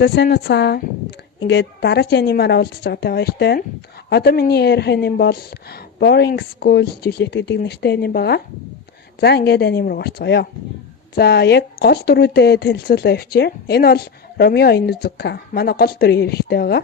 За сайн уцаа. Ингээд дараагийн анимаараа уулзж байгаатай баяртай байна. Одоо миний ярих аним бол Boring School Juliet гэдэг нэртэй аним байгаа. За ингээд аним руу орцгоё. За яг гол дөрүүдээ танилцуулаа явчих. Энэ бол Ромео Инузука. Манай гол дүрийн хэрэгтэй байгаа.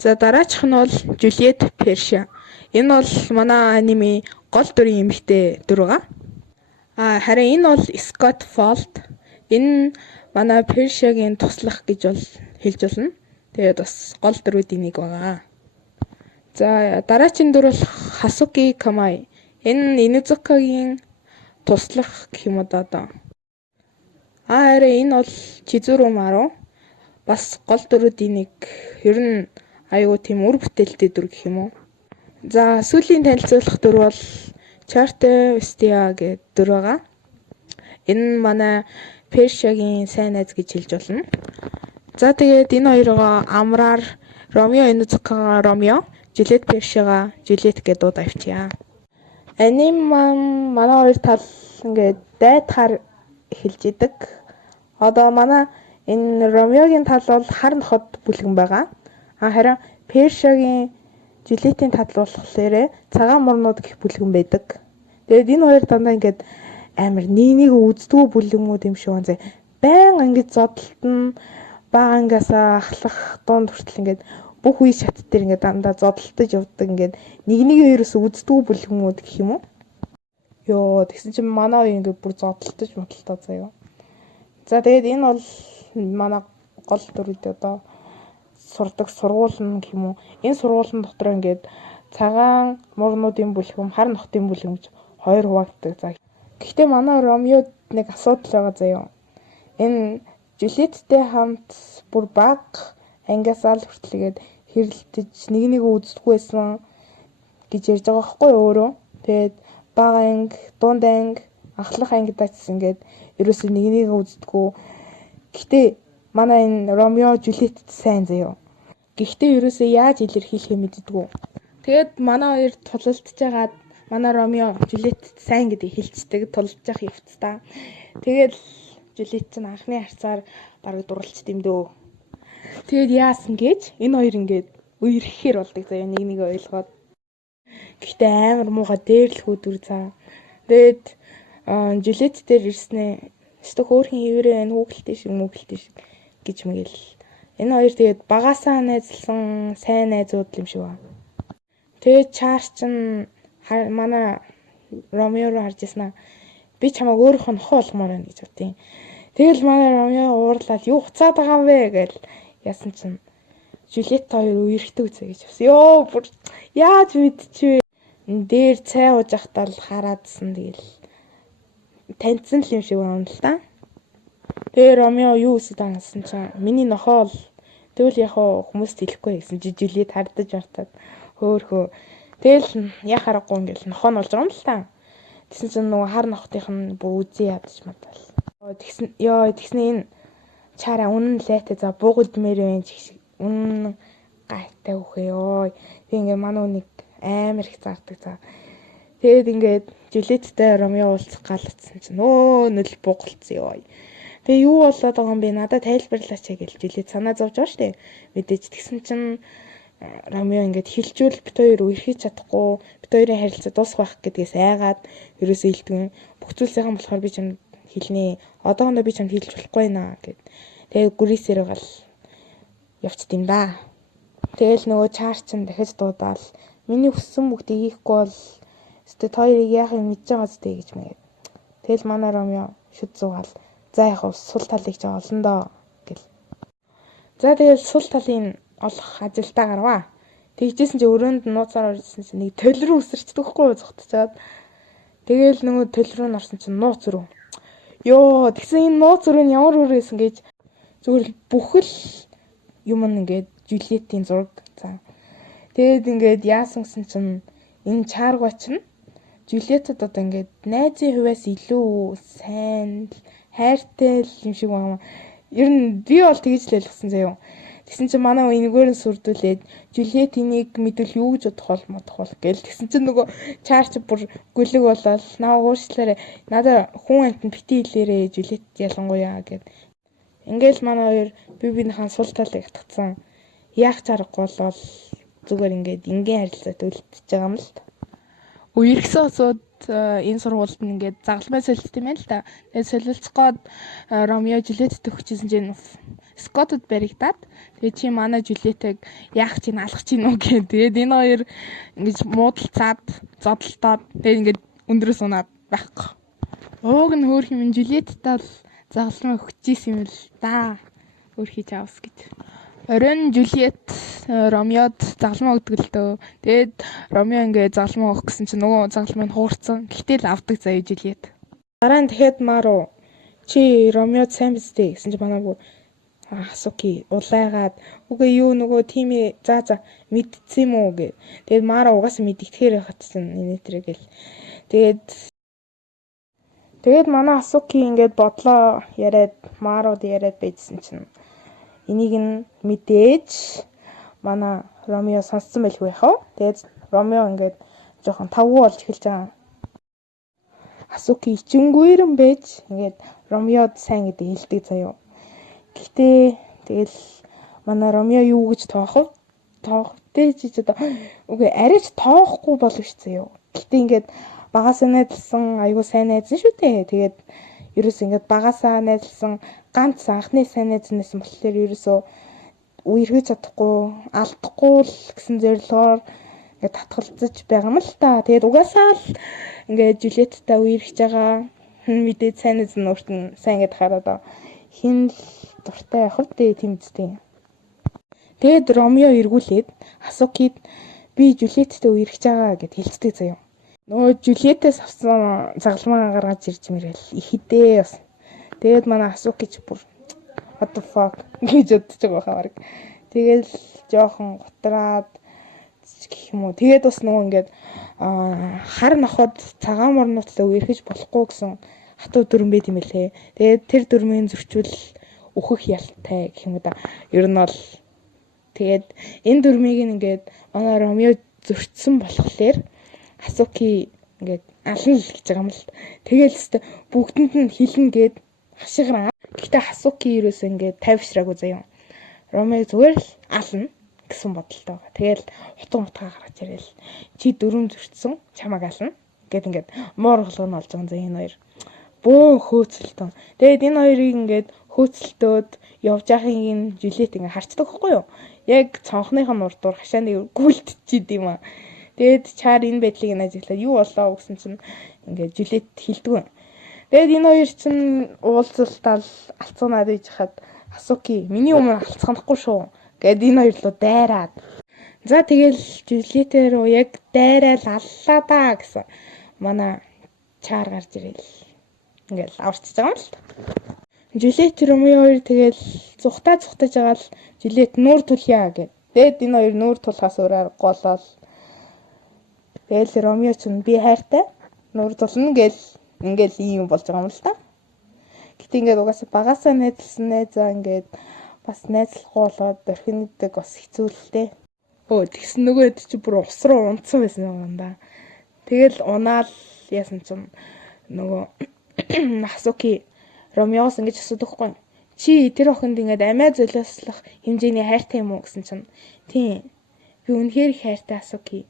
За дараачих нь бол Juliet Persia. Энэ бол манай анимын гол дүрийн эмэгтэй дүр байгаа. Харин энэ бол Scott Fold. Энэ манай Persia-гийн туслах гэж бол хэлж болно. Тэгээд бас гол дүрүүдийн нэг байгаа. За дараагийн дүр бол Hasuki Kamai. Энэ Inuzukагийн туслах гэх юм одоо. Харин энэ бол Chizuru Maru. Бас гол дүрүүдийн нэг. Ер нь аюу тийм үр бүтээлтэй дүр гэх юм уу. За сүүлийн танилцуулах дүр бол Charte Vestia гэдэг дүр байгаа. Энэ манай Persia-гийн сайн найз гэж хэлж болно. За тэгээд энэ хоёроо амраар Ромео Инузукагаа Ромео, Juliet Persia-гаа Juliet гэдэг дуудаа авчиа. Аним манай хоёр тал ингээд дайдахаар эхэлж идэг. Одоо манай энэ Ромеогийн тал бол хар ноход бүлгэн байгаа. Харин Persia-гийн Juliet-ийн тал болохоор цагаан морнууд гэх бүлгэн байдаг. Тэгээд энэ хоёр дандаа ингээд амар нэг үздэггүй бүлгэмүүд юм шиг байна. Баян ингэж зодтолтон бага ангиасаа ахлах дунд хүртэл ингээд бүх үе шат дээр ингээд дандаа зодтолтож явдаг ингээд нэг ерөөс үздэггүй бүлгэмүүд гэх юм уу? Йоо тэгсэн чинь манай үе ингээд бүр зодтолтож бодлоо заяа. За тэгээд энэ бол манай гол дүрүүд одоо сурдаг сургууль гэх юм уу? Энэ сургуулийн дотор ингээд цагаан морнуудын бүлгэм, хар нохтын бүлгэм гэж хоёр хуваагддаг. За гэхдээ манай Ромеод нэг асуудал байгаа заяа. Энэ Julietтэй хамт бүр баг ангиасаа л хүртлгээд хэрэлдэж нэг үздэггүй байсан гэж ярьж байгаа байхгүй өөрөө. Тэгээд бага анги, дунд анги, ахлах ангидаач ингээд ерөөсөө нэг үздэггүй. Гэхдээ манай энэ Ромео Juliet сайн заяа. Гэхдээ ерөөсөө яаж илэрхийлэхээ мэддэггүй. Тэгээд манай хоёр тулалдж байгаад манай Ромео Juliet сайн гэдгийг хэлцдэг, тулалдж явах явцдаа. Тэгээд Juliet ч анхны харцаар бараг дурлцд юм дөө. Тэгээд яасан гэж энэ хоёр ингээд үерхээр болдог заяа нэг ойлгоод. Гэхдээ амар муухай дээрлэхүү дүр цаа. Тэгээд Juliet дээр ирснээ өстө хөөрхөн хിവэрээ энэ хүүхэлтэй шиг гэж мэгэл. Энэ хоёр тэгээд багасаа найзлсан сайн найзууд юм шиг ба. Тэгээд Чарч нь манай Ромео руу харж яснаа. Би чамайг өөрөөх нь нохоо болгомоор байна гэж бодтiin. Тэгэл манай Ромео уурлаад юу хуцаад байгаа юм бэ гэл яасан чинь Juliet хоёр үерхдэг үзье гэж авсан. Йоо бүр яаж мэдчихвэ? Дээр цай ууж ахтаа л хараадсан тэгэл таньсан л юм шиг байна л да. Тэгээ Ромео юу үсэж таасан чинь миний нохоо л тэгвэл яг хүмүүст хэлэхгүй гэсэн чи Juliet хардаж артаад хөөхөө. Тэгэл яа харахгүй ингээл нохоо нь болж байгаа юм л та. Тэгсэн чинь нөгөө хар нохтынх нь бүр үзээ ядаж матал. Тэгсэн энэ чараа үнэн лайтай за буугдмээр байна ч үнэн гайтай үхээ ёо. Тэг ингээ манай нэг амар их зардаг за. Тэгэд ингээд Julietтэй Ромео уулзах галцсан чинь нөл буугалцсан ёо. Тэгээ юу болоод байгаа юм бэ? Надад тайлбарлаач гэж Juliet санаа зовж байгаа штэ. Мэдээж тэгсэн чинь Ромео ингээд хилжүүл бит хоёр үерхэж чадахгүй бит хоёрын харилцаа дуусах байх гэдгээс айгаад ерөөсөө хэлдэг. Бүх зүйл сайхан болохоор би чамд хэлнэ. Одоохондоо би чамд хэлж болохгүй наа гэд. Тэгээ гүрээсээр гал явцд юм да. Тэгэл нөгөө Чарч нь дахиж дуудаал миний хүссэн бүгдийг хийхгүй бол өстө хоёрыг яах юм мэдж байгаа зү гэж мэйг. Тэгэл манай Ромео шүд зугаал за яг сул талыг ч олон доо гэл. За тэгэл сул талын олох ажилдаа гарваа. Тэгжсэн чи өрөөнд нууцаар орсон чинь нэг төл рүү үсэрчдэг хгүй зогтчихад. Тэгээл нөгөө төл рүү норсон чинь нууц рүү. Йоо тэгсэн энэ нууц рүү нь ямар өрөөсөн гэж зүгээр л бүхэл юм ингээд Juliet-ийн зураг. За. Тэгээд ингээд яасан гэсэн чинь энэ чааргуй чинь Juliet-д одоо ингээд найзын хувьас илүү сайн хайртай юм шиг байна. Ер нь би бол тэгж л ойлгосон заяа. Тэгсэн чинь манай энэгээр нь сүрдүүлээд Juliet энийг мэдвэл юу гэж бодох бол гээл. Тэгсэн чинь нөгөө Чарч бүр гүлэг болоод наа уурчлаарэ надаа хүн амтнд бити хэлээрээ Juliet ялангуяа гэд. Ингээл манай хоёр биенийхэн сул талыг ятгцсан. Яах чаргагүй болол зүгээр ингээд энгийн харилцаатай үлдчихэж байгаа юм л та. Үерхсэн усууд энэ сургуульд нь ингээд загалмай солилцсон юм байна л да. Тэгээд солилцох гээд Ромео Жюлиеттэй өгчихсэн чинь Скоттод баригдаад тэгээд чи манай Жюлиетийг яах чинь алах чинь үү гэх. Тэгээд энэ хоёр ингэж муудалцаад зодолтоод тэгээд ингээд өндрөөс унаад байхгүй. Ууг нь хөөх юм Жюлиеттэй бол загалмай өгчихсэн юм л да. Өөрхий чаавс гэж. Оройн Жюлиет Ромеод загалмай өгдөг л дөө. Тэгээд Ромео ингээд загалмай өгөх гэсэн чинь нөгөө загалмайг хуурцсан. Гэтэл авдаг заяа Жюлиет. Дараа нь тэгэхэд Мару чи Ромеод сайн биз дээ гэсэн чинь манайгүй Асуки улайгаад үгүй юу нөгөө тими за мэдсэн юм уу гэ. Тэгээд Мару угаасаа мэддэхээр хатсан энэ гэл. Тэгээд манай Асуки ингээд бодлоо яриад Маруд яриад байжсэн чинь энийг нь мэдээж манай Ромео сонссон байлгүй яхав. Тэгээд Ромео ингээд жоохон тавгүй болж эхэлж байгаа. Асуки ичингүйрэн байж ингээд Ромеод сайн гэдэг хэлдэг заяа. Гэхдээ тэгэл манай Ромео юу гэж тоохов? Тоохтэй чи одоо үгүй арайч тоохгүй болов ш заяа. Гэхдээ ингээд багасаа найзлсан айгуу сайн найзсан шүү дээ. Тэгээд ерөөс ингээд багасаа найзлсан ганц анхны сайн найзнаас болохоор ерөөсөө үерхэж чадахгүй, алдахгүй л гэсэн зорилгоор ингээд татгалзаж байгаа юм л та. Тэгээд угаасаа л ингээд Жюлиеттэй үерхэж байгаа мэдээд сайн найз нь өөрт нь сайн гэдээ хараад хин л дуртай явах вэ тийм үстэй. Тэгээд Ромео эргүүлээд Асукид би Жюлиеттэй үерхэж байгаа гэд хэлцдэг заяа. Нөгөө Жюлиетээс авсан загалмаа гаргаж ирж мэрэл их хідээ бас. Тэгээд манай Асуки ч бүр what the fuck гэж бодож байгаа хаварг. Тэгэл жоохон готраад гэх юм уу. Тэгээд бас нөгөө ингээд хар ноход цагаан морнуудтай үерхэж болохгүй гэсэн хатуу дүрм байт юм лээ. Тэгээд тэр дүрмийн зөрчил өөхөх ялтай гэх юм да. Ер нь бол тэгээд энэ дүрмийг ингээд манай Ромео зөрчсөн болохоор Асуки ингээд ална л гэж байгаа юм л. Тэгэл өстө бүгдэнд нь хилэн гээд хашгираа. Гэхдээ Асуки ерөөсөө ингээд тайвшраагүй заяа. Ромео зүгээр л ална гэсэн бодолтой байгаа. Тэгэл утга гаргаж ирэл. Чи дөрөв зөрчсөн чамаг ална гэд ингээд муур холгоно олж байгаа заяа энэ хоёр. Бөө хөөцөлтөн. Тэгээд энэ хоёрыг ингээд хөөцөлтөөд явж байхын Жюлиет ингээд харцдаг байхгүй юу? Яг цонхныхын урдуур хашааны гүйлтчихэд юм аа. Тэгээд чаар энэ байдлыг ажиглаад юу болоо гэсэн чинь ингээд Жюлиет хэлдэг. Тэгээд энэ хоёр чинь уулзалтаа алцганаад иж хахад Асуки миний өмнө алцганахгүй шүү гэд энэ хоёр руу дайраад. За тэгэл Жюлиетээ руу яг дайраал аллаа да гэсэн манай чаар гарч ирэл. Ингээл аварчиж байгаа юм л та. Жюлиет Ромео хоёр тэгэл зүхтаж байгаа л Жюлиет нүүр тулъя гэд. Тэгээд энэ хоёр нүүр тулахаас ураар голол. Тэгэл Ромео ч би хайртай нүүр тулна гэл ингээл ийм болж байгаа юм л та. Гэтэ ингээд угаасаа багасаа найзлсан найзаа ингээд бас найзлахгүй болоод орхиндаг бас хэцүү л дээ. Тэгсэн нөгөөд чи бүр ус руу унтсан байсан юм да. Тэгэл унаал яасан чинь нөгөө Асуки Ромеоос ингэж асуудаг хгүй. Чи тэр охинд ингээд амиа золиослох хэмжээний хайртай юм уу гэсэн чинь тийм. Би үнэхээр хайртай Асуки.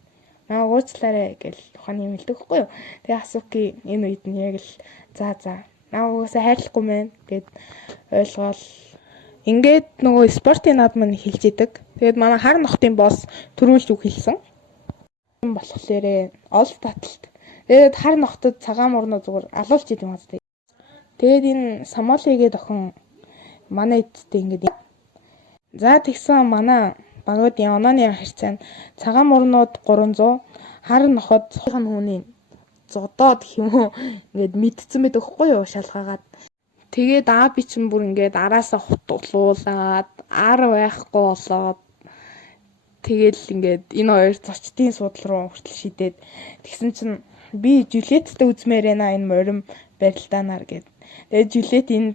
Наа уучлаарай гэл ухааны юм хэлдэг хгүй юу. Тэгээ Асуки энэ үед нь яг л за наа угаасаа хайрлахгүй мэн гэд ойлгоол. Ингээд нөгөө спортын наадмын хэлж идэг. Тэгээд манай хар нохтын босс төрүүлж үг хэлсэн. юм болохоор ол таталт. Тэгээд хар нохтод цагаан морноо зүгээр алуулж идэм хаз. Тэгээд энэ Самолигээд охин манай эдтэй ингээд за тэгсэн манай багуудын онооны харьцаанд цагаан морнууд 300 хар ноход цохон хүний зодоод хэмөө ингээд мэдсэн байдаг хгүй юу шалгаагаад. Тэгээд би чинь бүр ингээд араасаа хутуулуулаад ар байхгүй болоод тэгэл ингээд энэ хоёр зочдын суудлал руу хүртэл шидээд тэгсэн чинь би Жюлиеттэй үзмээр байна энэ морин барилдаанаар гэд. Тэгээд Жюлиет энд